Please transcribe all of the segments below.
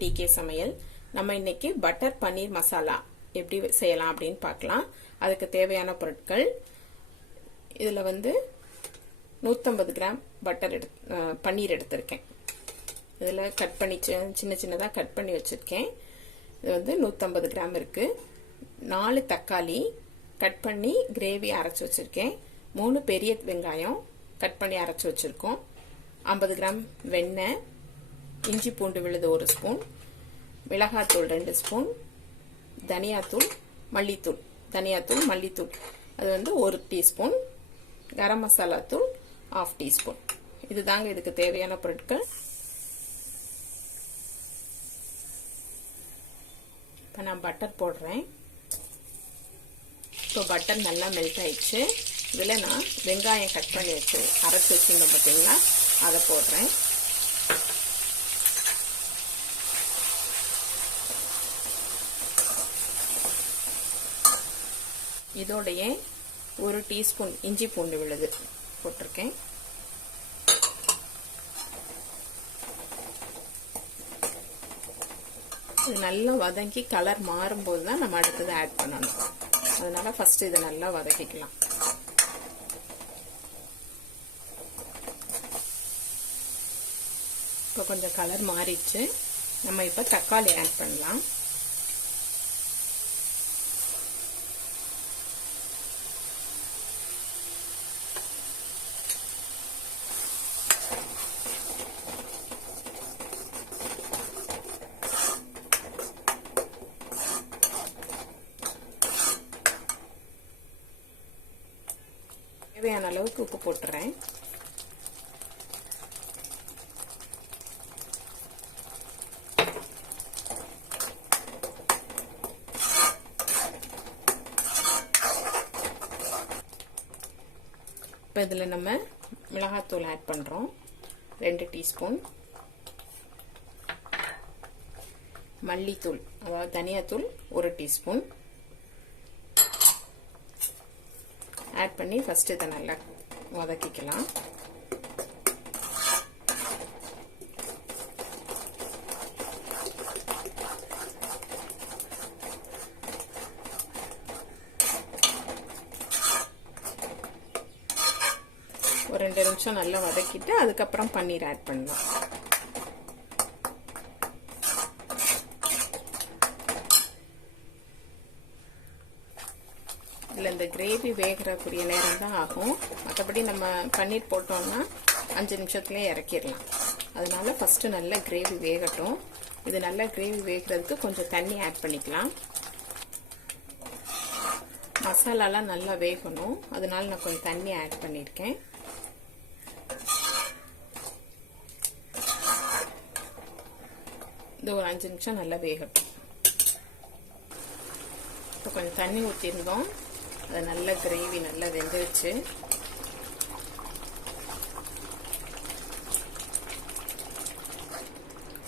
Decay சமையல். நம்ம இன்னைக்கு பட்டர் பன்னீர் மசாலா எப்படி செய்யலாம் அப்படின்னு பார்க்கலாம். அதுக்கு தேவையான பொருட்கள் இதுல 150 கிராம் பன்னீர் எடுத்திருக்கேன். இதுல கட் பண்ணி சின்ன சின்னதா கட் பண்ணி வச்சிருக்கேன். இது 150 கிராம் இருக்கு. 4 தக்காளி கட் பண்ணி கிரேவி அரைச்சு வச்சிருக்கேன். 3 பெரிய வெங்காயம் கட் பண்ணி அரைச்சு வச்சிருக்கோம். 50 கிராம் வெண்ணெய், இஞ்சி பூண்டு விழுது 1 ஸ்பூன், மிளகாத்தூள் 2 ஸ்பூன், தனியாத்தூள், மல்லித்தூள், தனியாத்தூள் மல்லித்தூள் அது 1 டீஸ்பூன், கரம் மசாலா தூள் 1/2 டீஸ்பூன். இதுதாங்க இதுக்கு தேவையான பொருட்கள். இப்போ நான் பட்டர் போடுறேன். இப்போ பட்டர் நல்லா மெல்ட் ஆயிடுச்சு. இதில் நான் வெங்காயம் கட் பண்ணி அரைச்சி வச்சுங்க பார்த்தீங்களா, அதை போடுறேன். இதோடைய 1 டீஸ்பூன் இஞ்சி பூண்டு விழுது போட்டிருக்கேன். இது நல்லா வதங்கி கலர் மாறும்போது தான் நம்ம அடுத்தது ஆட் பண்ணணும். அதனால ஃபர்ஸ்ட் இதை நல்லா வதக்கிக்கலாம். இப்போ கொஞ்சம் கலர் மாறிடுச்சு. நம்ம இப்போ தக்காளி ஆட் பண்ணலாம். தேவையான அளவுக்கு உப்பு போட்டுறேன். இப்போ இதில் நம்ம மிளகாத்தூள் ஆட் பண்ணுறோம். 2 டீஸ்பூன், மல்லித்தூள் அதாவது தனியாத்தூள் 1 டீஸ்பூன் ஆட் பண்ணி ஃபர்ஸ்ட் இதை நல்லா வதக்கிக்கலாம். ஒரு 2 நிமிஷம் நல்லா வதக்கிட்டு அதுக்கப்புறம் பன்னீர் ஆட் பண்ணலாம். இதில் இந்த கிரேவி வேகிறக்கூடிய நேரம் தான் ஆகும். மற்றபடி நம்ம பன்னீர் போட்டோம்னா 5 நிமிஷத்துலேயே இறக்கிடலாம். அதனால ஃபர்ஸ்ட் நல்லா கிரேவி வேகட்டும். இது நல்லா கிரேவி வேகிறதுக்கு கொஞ்சம் தண்ணி ஆட் பண்ணிக்கலாம். மசாலாலாம் நல்லா வேகணும், அதனால நான் கொஞ்சம் தண்ணி ஆட் பண்ணியிருக்கேன். இது ஒரு 5 நிமிஷம் நல்லா வேகட்டும். இப்போ கொஞ்சம் தண்ணி ஊற்றிருந்தோம். அது நல்ல கிரேவி நல்லா வெந்துருச்சு.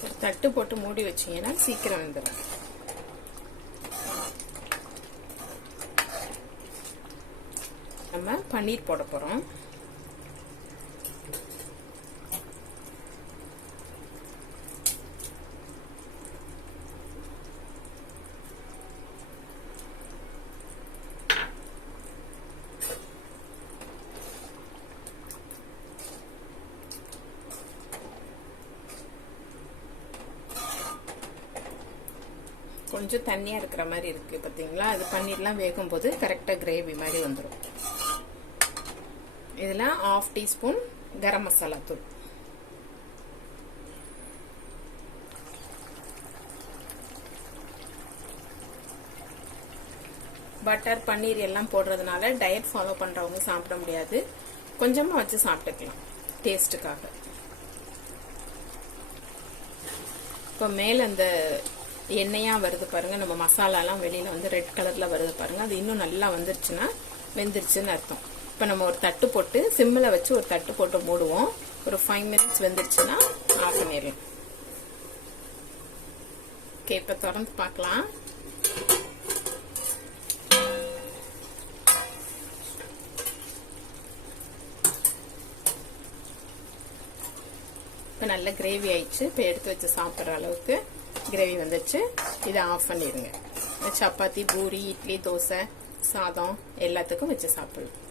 ஒரு தட்டு போட்டு மூடி வச்சீங்கன்னா சீக்கிரம் வெந்துடும். நம்ம பன்னீர் போட போறோம். கொஞ்சம் தண்ணியா இருக்கிற மாதிரி இருக்கு பாத்தீங்களா. அது பன்னீர்லாம் வேகும் போது கரெக்டா கிரேவி மாதிரி வந்துடும். இதுல 1/2 டீஸ்பூன் கரம் மசாலா தூள், பட்டர் பன்னீர் எல்லாம் போடுறதுனால டயட் ஃபாலோ பண்றவங்க சாப்பிட முடியாது, கொஞ்சமா வச்சு சாப்பிட்டுக்கலாம் டேஸ்டுக்காக. இப்போ மேல அந்த எண்ணெயா வருது பாருங்க, நம்ம மசாலாலாம் வெளியில ரெட் கலர்ல வருது பாருங்க. அது இன்னும் நல்லா வந்துருச்சுன்னா வெந்துருச்சுன்னு அர்த்தம். இப்போ நம்ம ஒரு தட்டு போட்டு சிம்மில் வச்சு ஒரு தட்டு போட்டு மூடுவோம். ஒரு 5 மினிட்ஸ் வெந்துருச்சுன்னா ஆஃப் பண்ணிடலாம். ஓகே, இப்போ திறந்து பார்க்கலாம். இப்போ நல்ல கிரேவி ஆயிடுச்சு. இப்போ எடுத்து வச்சு சாப்பிட்ற அளவுக்கு கிரேவி வந்துச்சு. இதை ஆஃப் பண்ணிடுங்க. சப்பாத்தி, பூரி, இட்லி, தோசை, சாதம் எல்லாத்துக்கும் வச்சு சாப்பிடலாம்.